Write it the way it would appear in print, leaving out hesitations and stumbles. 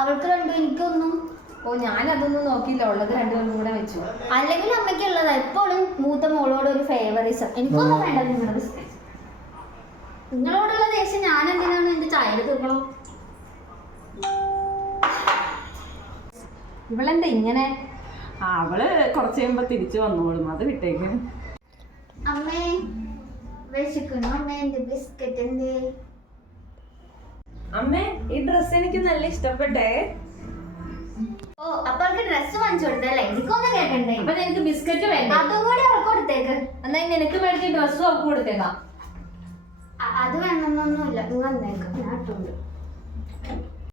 അവൾക്ക് രണ്ടും എനിക്കൊന്നും. ഓ ഞാനതൊന്നും നോക്കിയില്ല, ഉള്ളത് രണ്ടുപേരും കൂടെ വെച്ചു. അല്ലെങ്കിൽ അമ്മയ്ക്കുള്ളതാ എപ്പോഴും മൂത്ത മോളോട് ഒരു ഫേവറിസം. എനിക്കൊന്നും വേണ്ട നിങ്ങളുടെ ബിസ്ക്കറ്റ്. നിങ്ങളോടുള്ള ദേഷ്യം ഞാൻ എന്തിനാണ് എന്റെ ചായയിൽ തീർക്കണം? ഇവളെന്താ ഇങ്ങനെ? അവള് കുറച്ച് കഴിയുമ്പോ തിരിച്ചു വന്നോളും, അത് വിട്ടേക്ക്. അമ്മേ വിശക്കുന്നു അമ്മേ, എന്റെ ബിസ്ക്കറ്റ് എന്തേ? അമ്മേ ഈ ഡ്രസ് എനിക്ക് നല്ല ഇഷ്ടപ്പെട്ടേ. ഓ അപ്പൊ അവൾക്ക് ഡ്രസ് വാങ്ങിച്ചു കൊടുത്തല്ലേ? എനിക്കൊന്നും കേൾക്കണ്ടേ? അപ്പൊ നിനക്ക് ബിസ്ക്കറ്റ് വേണ്ട? അതും കൂടി അവൾക്ക് കൊടുത്തേക്ക്. എന്നാ നിനക്ക് മേടിച്ച് ഡ്രസ്സും അവൾക്ക് കൊടുത്തേക്കാം. അത് വേണമെന്നൊന്നുമില്ല, നിങ്ങൾ വന്നേക്ക്, ഞാൻ ഇട്ടുണ്ട്.